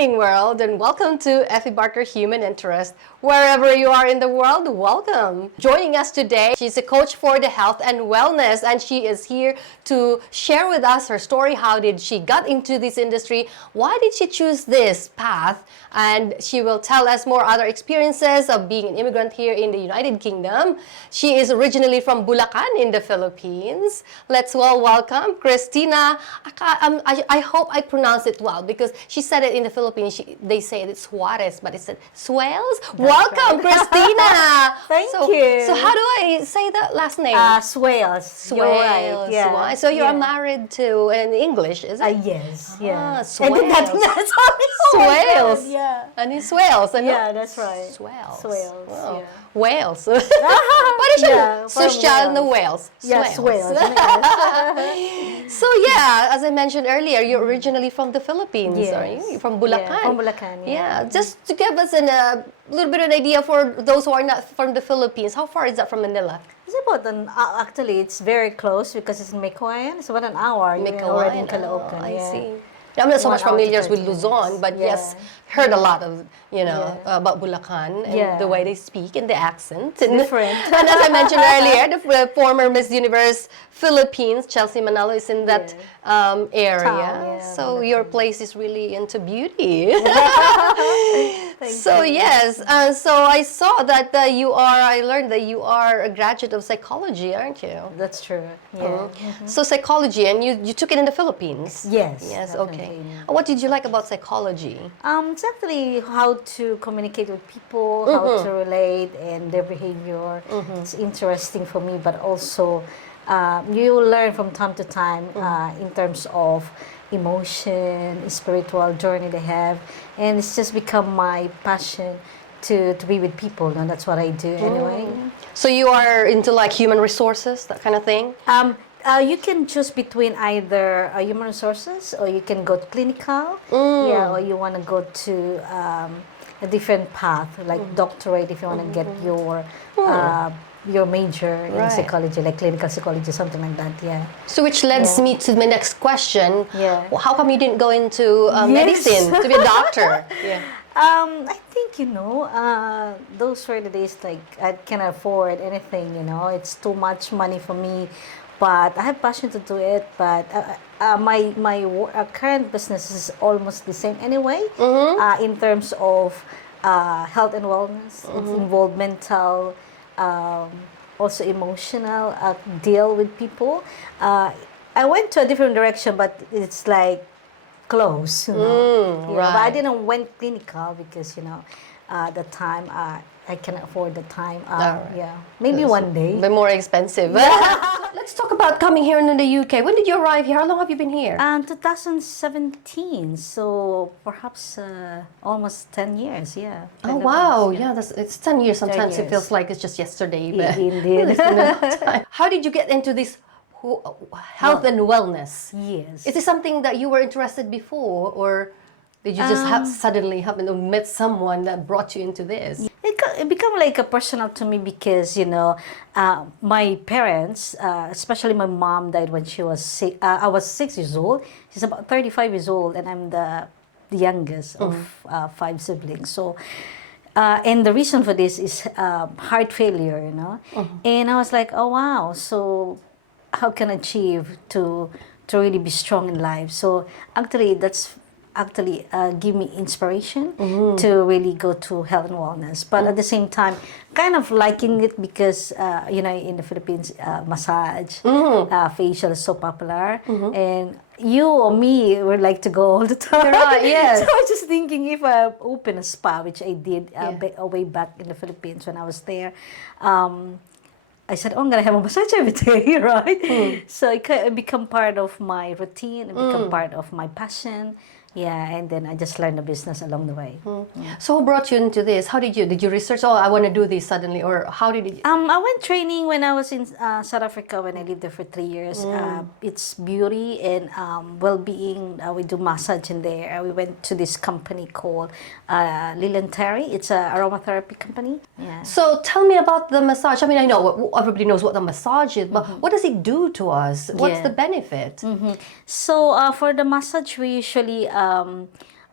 evening, world, and welcome to Effie Barker Human Interest. Wherever you are in the world, welcome. Joining us today, she's a coach for the health and wellness, and she is here to share with us her story. How did she got into this industry? Why did she choose this path? And she will tell us more other experiences of being an immigrant here in the United Kingdom. She is originally from Bulacan in the Philippines. Let's all welcome Christina. I hope I pronounce it well because she said it in the Philippines. They say it's Suarez, but it said Swales. Welcome, right. Christina. Thank you. So how do I say that last name? Swales. Swales. You're right. Yeah. So you're married to in English, is it? Yes. Yeah. Swales. That's Swales. Yeah. And it's Swales. Yeah, that's right. Swales. Swales. Wow. Yeah. Wales. Para siya social na Wales. Yeah, Swales. So yeah, as I mentioned earlier, you're originally from the Philippines, Yes. are you? You're from Bulacan. Yeah, from Bulacan, yeah. Just to give us a little bit of an idea for those who are not from the Philippines, how far is that from Manila? It's about actually, it's very close because it's in Meycauayan. It's about an hour. You're already in Caloocan. I see. I'm not so much familiar with Luzon, but yes, heard a lot of, about Bulacan and the way they speak and the accent. It's different. And as I mentioned earlier, the former Miss Universe Philippines, Chelsea Manalo, is in that area. So your place is really into beauty. So yes, so I saw that I learned that you are a graduate of psychology, aren't you? That's true. Yeah. So psychology, and you took it in the Philippines? Yes. Yes, definitely. okay. What did you like about psychology? It's actually how to communicate with people, how to relate, and their behavior. It's interesting for me, but also you learn from time to time in terms of emotion, spiritual journey they have, and it's just become my passion to be with people, and that's what I do anyway. So you are into like human resources, that kind of thing? You can choose between either human resources or you can go to clinical, or you want to go to a different path, like doctorate if you want to get your major in psychology, like clinical psychology, something like that, So which leads me to my next question. Well, how come you didn't go into medicine to be a doctor? I think, those were the days like I can't afford anything, it's too much money for me. But I have passion to do it. But my current business is almost the same anyway. In terms of health and wellness, it's involved mental, also emotional, deal with people. I went to a different direction, but it's like close. But I didn't went clinical because the time I can afford the time. Maybe one day. But more expensive. Let's talk about coming here in the UK. When did you arrive here? How long have you been here? 2017. So perhaps almost 10 years. Yeah. Oh wow! It's 10 years. Sometimes 10 years. It feels like it's just yesterday. But Indeed. It's been a long time. How did you get into this health and wellness? Yes. Is this something that you were interested before, or did you just suddenly happen to meet someone that brought you into this? It became like a personal to me because, my parents, especially my mom, died when she was sick. I was 6 years old. She's about 35 years old, and I'm the youngest of 5 siblings. So, and the reason for this is heart failure, And I was like, oh, wow. So how can I achieve to really be strong in life? So actually, that's give me inspiration to really go to health and wellness. But at the same time, kind of liking it because, in the Philippines, massage, facial is so popular. And you or me would like to go all the time. Right, yes. So I was just thinking if I open a spa, which I did way back in the Philippines when I was there, I said, I'm going to have a massage every day, right? So it become part of my routine, it become part of my passion. And then I just learned the business along the way. So who brought you into this? How did you research? Oh, I want to do this suddenly, or how did you? I went training when I was in South Africa when I lived there for 3 years. It's beauty and well-being. We do massage in there. We went to this company called Lilian Terry. It's an aromatherapy company. So tell me about the massage. I mean, I know everybody knows what the massage is, but what does it do to us? What's the benefit? So for the massage, we usually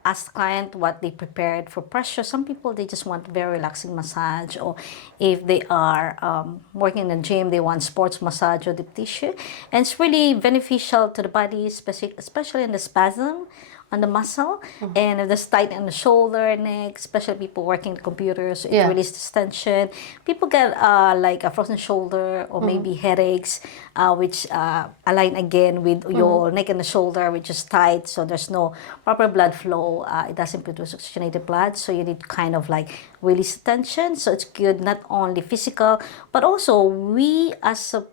ask the client what they prepared for pressure. Some people, they just want very relaxing massage, or if they are working in the gym, they want sports massage or deep tissue. And it's really beneficial to the body, especially in the spasm on the muscle, and if there's tight in the shoulder, neck, especially people working the computers, it releases tension. People get like a frozen shoulder or maybe headaches, which align again with your neck and the shoulder, which is tight, so there's no proper blood flow. It doesn't produce oxygenated blood, so you need to kind of like release the tension. So it's good, not only physical, but also we as a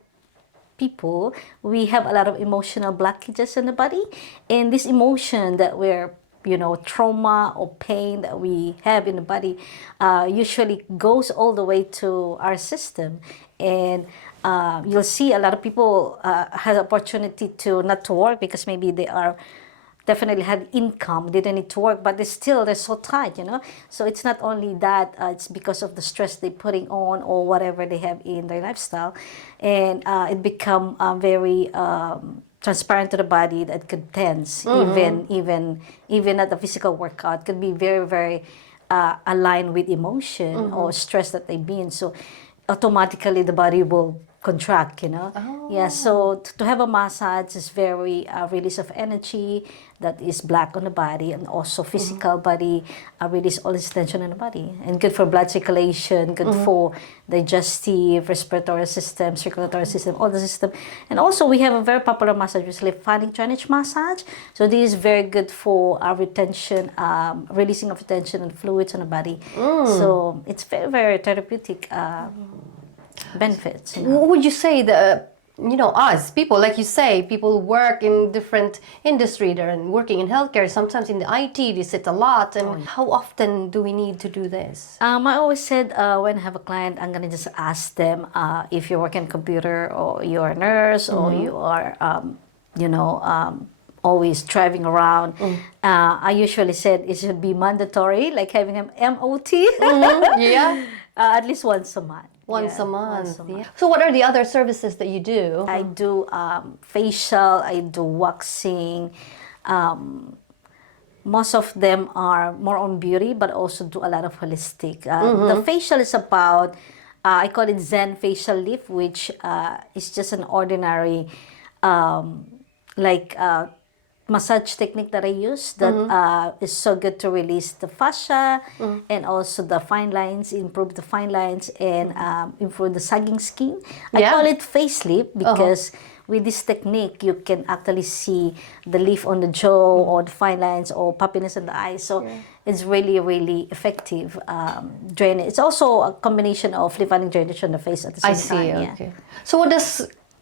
people, we have a lot of emotional blockages in the body, and this emotion that we're, trauma or pain that we have in the body usually goes all the way to our system. And you'll see a lot of people have opportunity to not to work because maybe they are definitely had income, didn't need to work, but they're so tight, So it's not only that, it's because of the stress they're putting on or whatever they have in their lifestyle. And it become very transparent to the body that could tense, even at the physical workout, could be very, very aligned with emotion or stress that they've been. So automatically the body will contract, Yeah, so to have a massage is very release of energy that is black on the body, and also physical body release all this tension in the body, and good for blood circulation, good for digestive, respiratory system, circulatory system, all the system. And also we have a very popular massage, which is lymphatic drainage massage. So this is very good for retention, releasing of tension and fluids in the body. So it's very, very therapeutic benefits. Would you say that, us, people, like you say, people work in different industry, they're working in healthcare, sometimes in the IT, they sit a lot. And how often do we need to do this? I always said when I have a client, I'm going to just ask them if you're working on computer, or you're a nurse, or you are, always driving around. I usually said it should be mandatory, like having an MOT. Yeah. At least once a month. Once a month. Yeah. So what are the other services that you do? I do facial, I do waxing. Most of them are more on beauty, but also do a lot of holistic. The facial is about, I call it Zen facial lift, which is just an ordinary, massage technique that I use that is so good to release the fascia and also the fine lines, improve the fine lines, and improve the sagging skin. I call it facelift because with this technique you can actually see the lift on the jaw or the fine lines or puffiness in the eyes. So it's really, really effective drainage. It's also a combination of lymphatic drainage on the face at the same time. Okay. So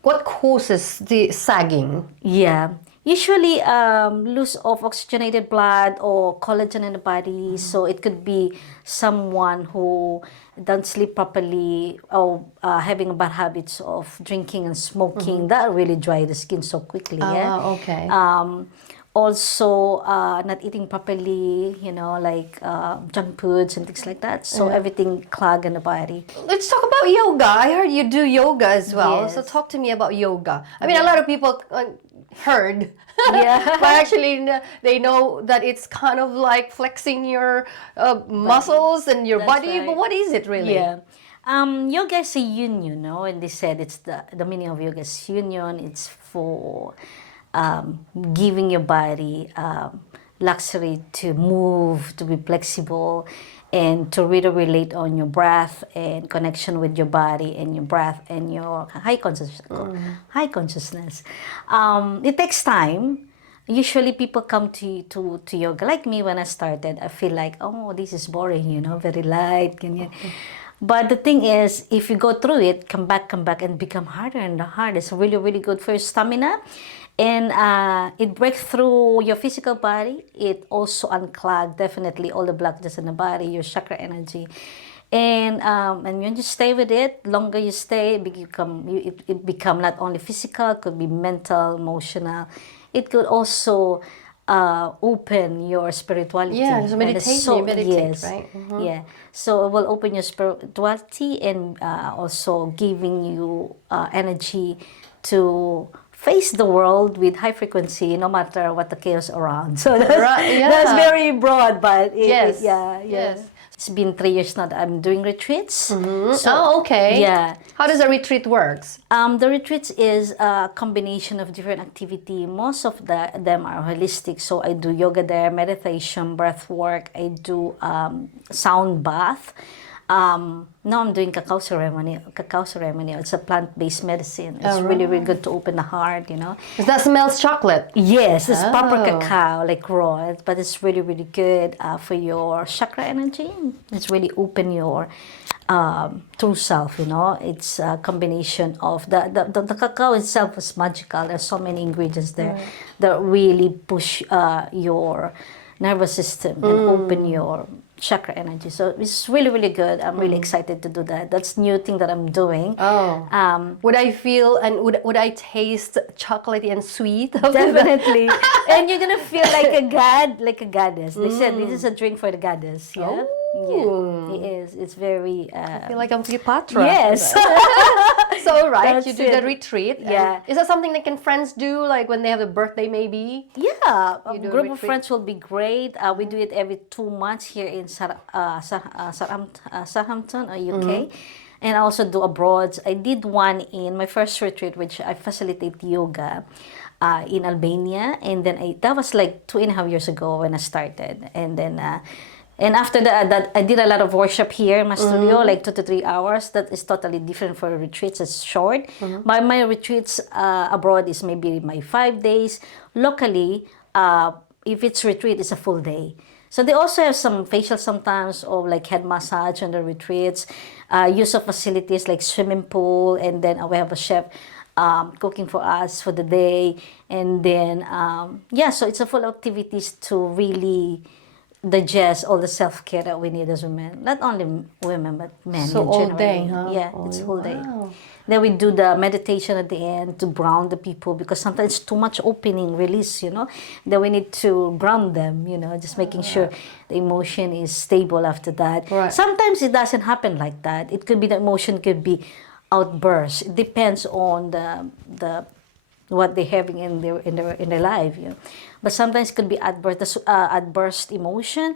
what causes the sagging? Yeah. Usually loss of oxygenated blood or collagen in the body. So it could be someone who don't sleep properly, or having bad habits of drinking and smoking. That really dry the skin so quickly. Okay. Also not eating properly, junk foods and things like that. So everything clog in the body. Let's talk about yoga. I heard you do yoga as well. Yes. So talk to me about yoga. I mean, a lot of people heard, Yeah. but actually they know that it's kind of like flexing your muscles and your body. right. But what is it really? Yeah. Yoga is a union, and they said it's the meaning of yoga is union. It's for giving your body luxury to move, to be flexible, and to really relate on your breath and connection with your body and your breath and your high consciousness. It takes time. Usually people come to yoga. Like me, when I started, I feel like, oh, this is boring, very light. But the thing is, if you go through it, come back, and become harder and harder. It's really, really good for your stamina. And it breaks through your physical body. It also unclogs definitely all the blockages in the body, your chakra energy. And when you stay with it, longer you stay, it become not only physical, it could be mental, emotional. It could also open your spirituality. Yeah, so meditation, you meditate, yes, right? Yeah. So it will open your spirituality and also giving you energy to face the world with high frequency, no matter what the chaos around. So Right, yeah. that's very broad, but Yes. yeah. Yes. It's been 3 years now that I'm doing retreats. Oh, okay. Yeah. How does a retreat works? The retreats is a combination of different activity. Most of them are holistic. So I do yoga there, meditation, breath work. I do sound bath. Now I'm doing cacao ceremony. Cacao ceremony. It's a plant-based medicine. It's really, really good to open the heart. Because that smells chocolate. Yes, it's proper Oh. cacao, like raw, but it's really, really good for your chakra energy. It's really open your true self, It's a combination of the cacao itself is magical. There's so many ingredients there that really push your nervous system and open your chakra energy. So it's really, really good. I'm really excited to do that. That's new thing that I'm doing. Oh. Would I feel and would I taste chocolatey and sweet? Definitely. And you're gonna feel like a god, like a goddess. They said this is a drink for the goddess. Yeah. Yeah. It is. It's very I feel like I'm Cleopatra. yes. So right, That's you do it. the retreat. Yeah. Is that something that can friends do, like when they have a birthday, maybe? Yeah, a do a group of retreat? friends will be great. We do it every 2 months here in Southampton, UK. And I also do abroad. I did one in my first retreat, which I facilitate yoga in Albania. And then that was like 2.5 years ago when I started. And then and after that, I did a lot of workshop here in my studio, like 2 to 3 hours. That is totally different for retreats. It's short. My retreats abroad is maybe my 5 days. Locally, if it's retreat, it's a full day. So they also have some facial sometimes, or like head massage on the retreats, use of facilities like swimming pool, and then we have a chef cooking for us for the day. And then, so it's a full activities to really digest all the self-care that we need as women. Not only women, but men So in all general. day, huh? Yeah, Oh, it's whole day. wow. Then we do the meditation at the end to ground the people, because sometimes too much opening, release, Then we need to ground them, just making sure the emotion is stable after that. Right. Sometimes it doesn't happen like that. It could be the emotion could be outburst. It depends on the what they're having in their life, But sometimes it could be adverse emotion,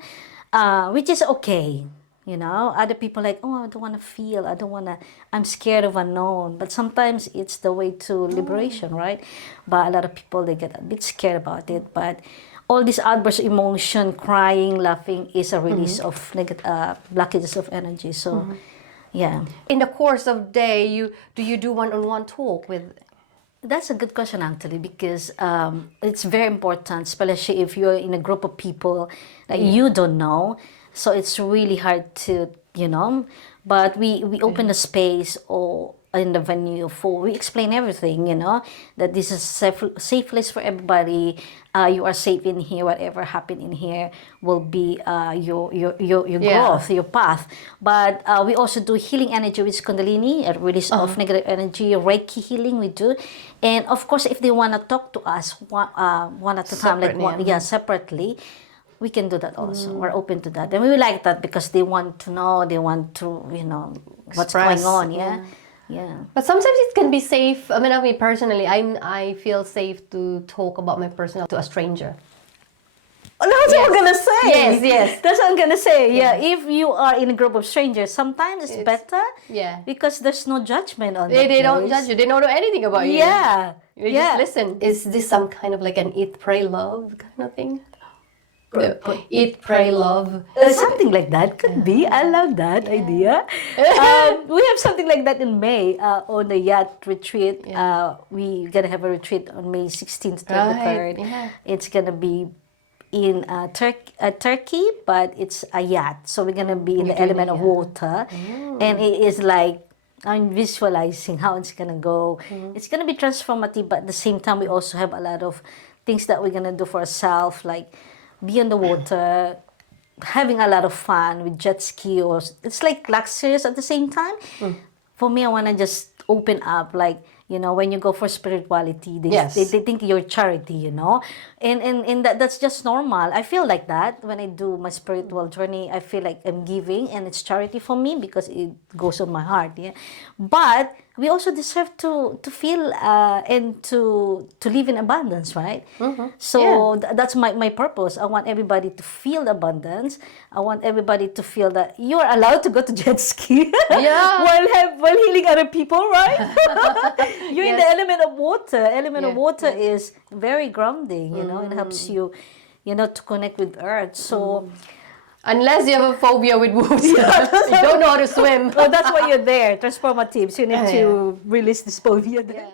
which is okay. Other people like, oh, I don't want to feel, I'm scared of unknown. But sometimes it's the way to liberation, right? But a lot of people, they get a bit scared about it. But all this adverse emotion, crying, laughing, is a release of blockages of energy. So, yeah. In the course of day, do you do one-on-one talk with? That's a good question, actually, because it's very important, especially if you're in a group of people that you don't know. So it's really hard to, but we open a space or in the venue we explain everything, that this is safe place for everybody. You are safe in here. Whatever happened in here will be your growth, your path. But we also do healing energy with Kundalini, a release of negative energy, Reiki healing we do. And of course, if they want to talk to us one at a time, separately, we can do that also. We're open to that. And we like that because they want to know, they want to, what's Express, going on. Yeah. But sometimes it can be safe. I mean, personally, I feel safe to talk about my personal to a stranger. Oh, that's what I'm gonna say. Yes. That's what I'm gonna say. Yeah. If you are in a group of strangers, sometimes it's better. Yeah. Because there's no judgment on They don't place. judge you. They don't know anything about you. Yeah. You just listen. Is this some kind of like an eat, pray, love kind of thing? Eat, pray, love. Something like that could be. I love that idea. We have something like that in May on the yacht retreat. We gonna have a retreat on May 16th to 23rd. yeah. It's gonna be in Turkey, but it's a yacht. So we're gonna be in the element of water, and it is like I'm visualizing how it's gonna go. It's gonna be transformative, but at the same time, we also have a lot of things that we're gonna do for ourselves, like be on the water, having a lot of fun with jet ski, or it's like luxurious at the same time. For me, I want to just open up, like, when you go for spirituality, they think you're charity, and that's just normal. I feel like that when I do my spiritual journey. I feel like I'm giving, and it's charity for me because it goes on my heart. But we also deserve to feel and to live in abundance, right? So that's my purpose. I want everybody to feel abundance. I want everybody to feel that you are allowed to go to jet ski while healing other people, right? You're in the element of water. Element of water is very grounding, you know. It helps you, you know, to connect with earth. So unless you have a phobia with water, you don't know how to swim. well, that's why you're there. Transformatives. You need to release this phobia. Yeah.